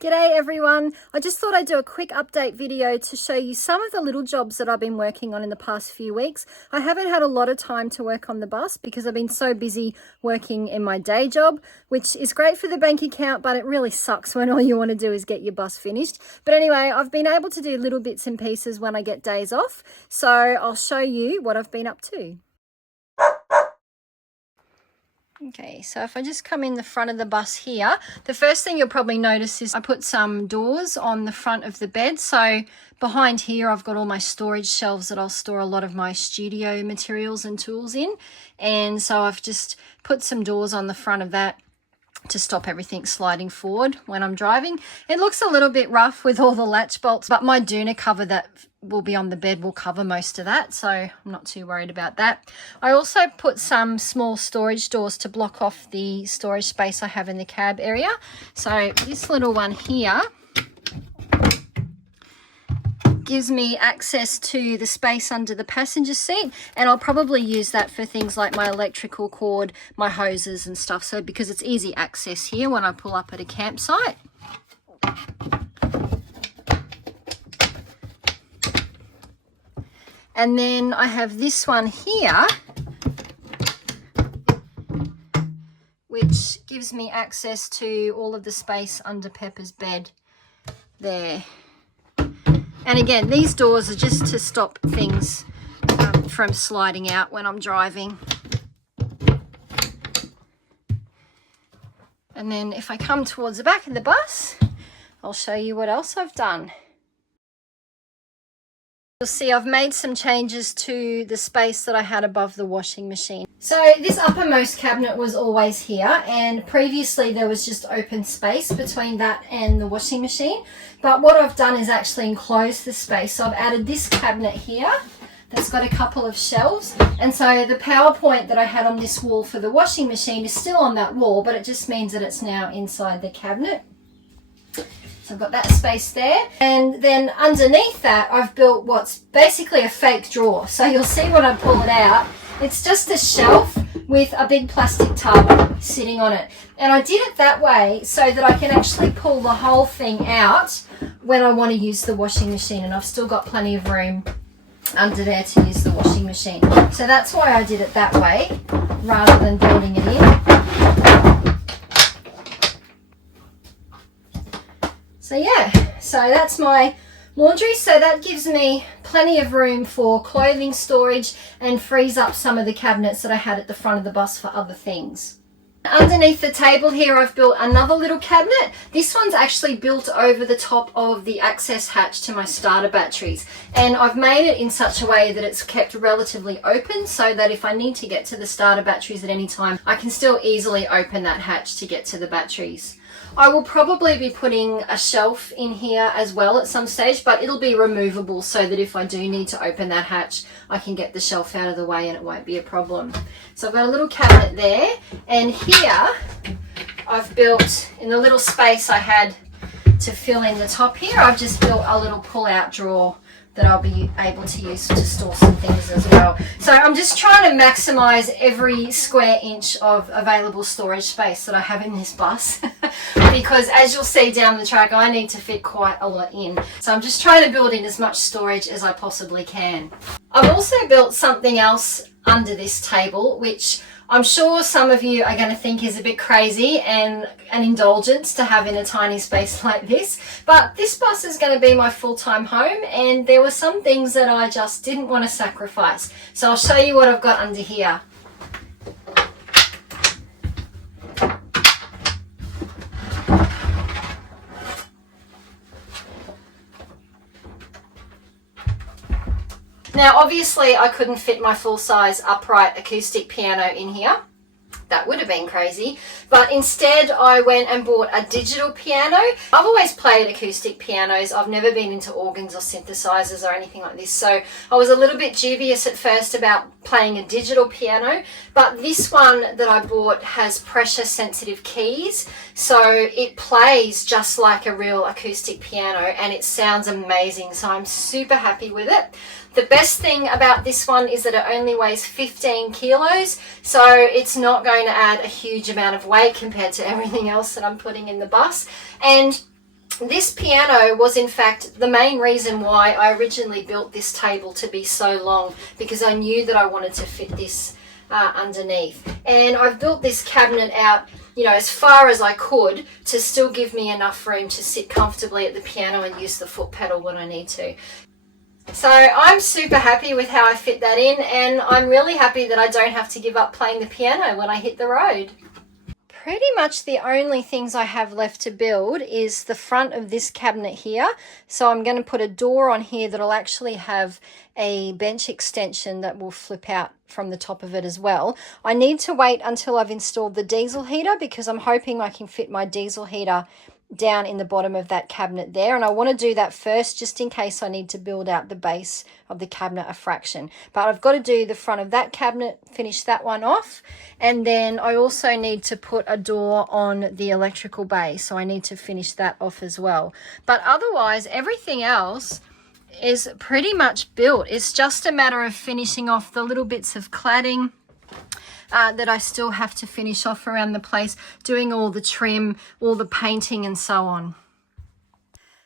G'day everyone. I just thought I'd do a quick update video to show you some of the little jobs that I've been working on in the past few weeks. I haven't had a lot of time to work on the bus because I've been so busy working in my day job, which is great for the bank account, but it really sucks when all you want to do is get your bus finished. But anyway, I've been able to do little bits and pieces when I get days off, so I'll show you what I've been up to. Okay, so if I just come in the front of the bus here, the first thing you'll probably notice is I put some doors on the front of the bed. So behind here, I've got all my storage shelves that I'll store a lot of my studio materials and tools in. And so I've just put some doors on the front of that to stop everything sliding forward when I'm driving. It looks a little bit rough with all the latch bolts, but my doona cover that will be on the bed will cover most of that, so I'm not too worried about that. I also put some small storage doors to block off the storage space I have in the cab area. So this little one here gives me access to the space under the passenger seat, and I'll probably use that for things like my electrical cord, my hoses and stuff, so because it's easy access here when I pull up at a campsite. And then I have this one here, which gives me access to all of the space under Pepper's bed there. And again, these doors are just to stop things from sliding out when I'm driving. And then if I come towards the back of the bus, I'll show you what else I've done. You'll see I've made some changes to the space that I had above the washing machine. So this uppermost cabinet was always here, and previously there was just open space between that and the washing machine. But what I've done is actually enclose the space. So I've added this cabinet here that's got a couple of shelves. And so the PowerPoint that I had on this wall for the washing machine is still on that wall, but it just means that it's now inside the cabinet. So I've got that space there, and then underneath that I've built what's basically a fake drawer. So you'll see when I pull it out, it's just a shelf with a big plastic tub sitting on it. And I did it that way so that I can actually pull the whole thing out when I want to use the washing machine, and I've still got plenty of room under there to use the washing machine. So that's why I did it that way rather than building it in. So yeah, so that's my laundry. So that gives me plenty of room for clothing storage and frees up some of the cabinets that I had at the front of the bus for other things. Underneath the table here, I've built another little cabinet. This one's actually built over the top of the access hatch to my starter batteries. And I've made it in such a way that it's kept relatively open so that if I need to get to the starter batteries at any time, I can still easily open that hatch to get to the batteries. I will probably be putting a shelf in here as well at some stage, but it'll be removable so that if I do need to open that hatch, I can get the shelf out of the way and it won't be a problem. So I've got a little cabinet there, and here I've built, in the little space I had to fill in the top here, I've just built a little pull-out drawer that I'll be able to use to store some things as well. So I'm just trying to maximize every square inch of available storage space that I have in this bus because as you'll see down the track, I need to fit quite a lot in. So I'm just trying to build in as much storage as I possibly can. I've also built something else under this table, which I'm sure some of you are going to think is a bit crazy and an indulgence to have in a tiny space like this. But this bus is going to be my full-time home, and there were some things that I just didn't want to sacrifice. So I'll show you what I've got under here. Now, obviously, I couldn't fit my full-size upright acoustic piano in here. That would have been crazy. But instead, I went and bought a digital piano. I've always played acoustic pianos. I've never been into organs or synthesizers or anything like this. So I was a little bit dubious at first about playing a digital piano. But this one that I bought has pressure-sensitive keys. So it plays just like a real acoustic piano, and it sounds amazing. So I'm super happy with it. The best thing about this one is that it only weighs 15 kilos, so it's not going to add a huge amount of weight compared to everything else that I'm putting in the bus. And This piano was in fact the main reason why I originally built this table to be so long, because I knew that I wanted to fit this underneath. And I've built this cabinet out, you know, as far as I could to still give me enough room to sit comfortably at the piano and use the foot pedal when I need to. So I'm super happy with how I fit that in, and I'm really happy that I don't have to give up playing the piano when I hit the road. Pretty much the only things I have left to build is the front of this cabinet here. So I'm going to put a door on here that'll actually have a bench extension that will flip out from the top of it as well. I need to wait until I've installed the diesel heater, because I'm hoping I can fit my diesel heater down in the bottom of that cabinet there, and I want to do that first just in case I need to build out the base of the cabinet a fraction. But I've got to do the front of that cabinet, finish that one off, and then I also need to put a door on the electrical bay, so I need to finish that off as well. But otherwise everything else is pretty much built. It's just a matter of finishing off the little bits of cladding that I still have to finish off around the place, doing all the trim, all the painting and so on.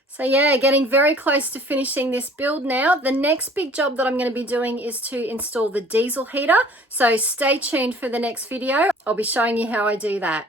So yeah, getting very close to finishing this build now. The next big job that I'm going to be doing is to install the diesel heater. So stay tuned for the next video. I'll be showing you how I do that.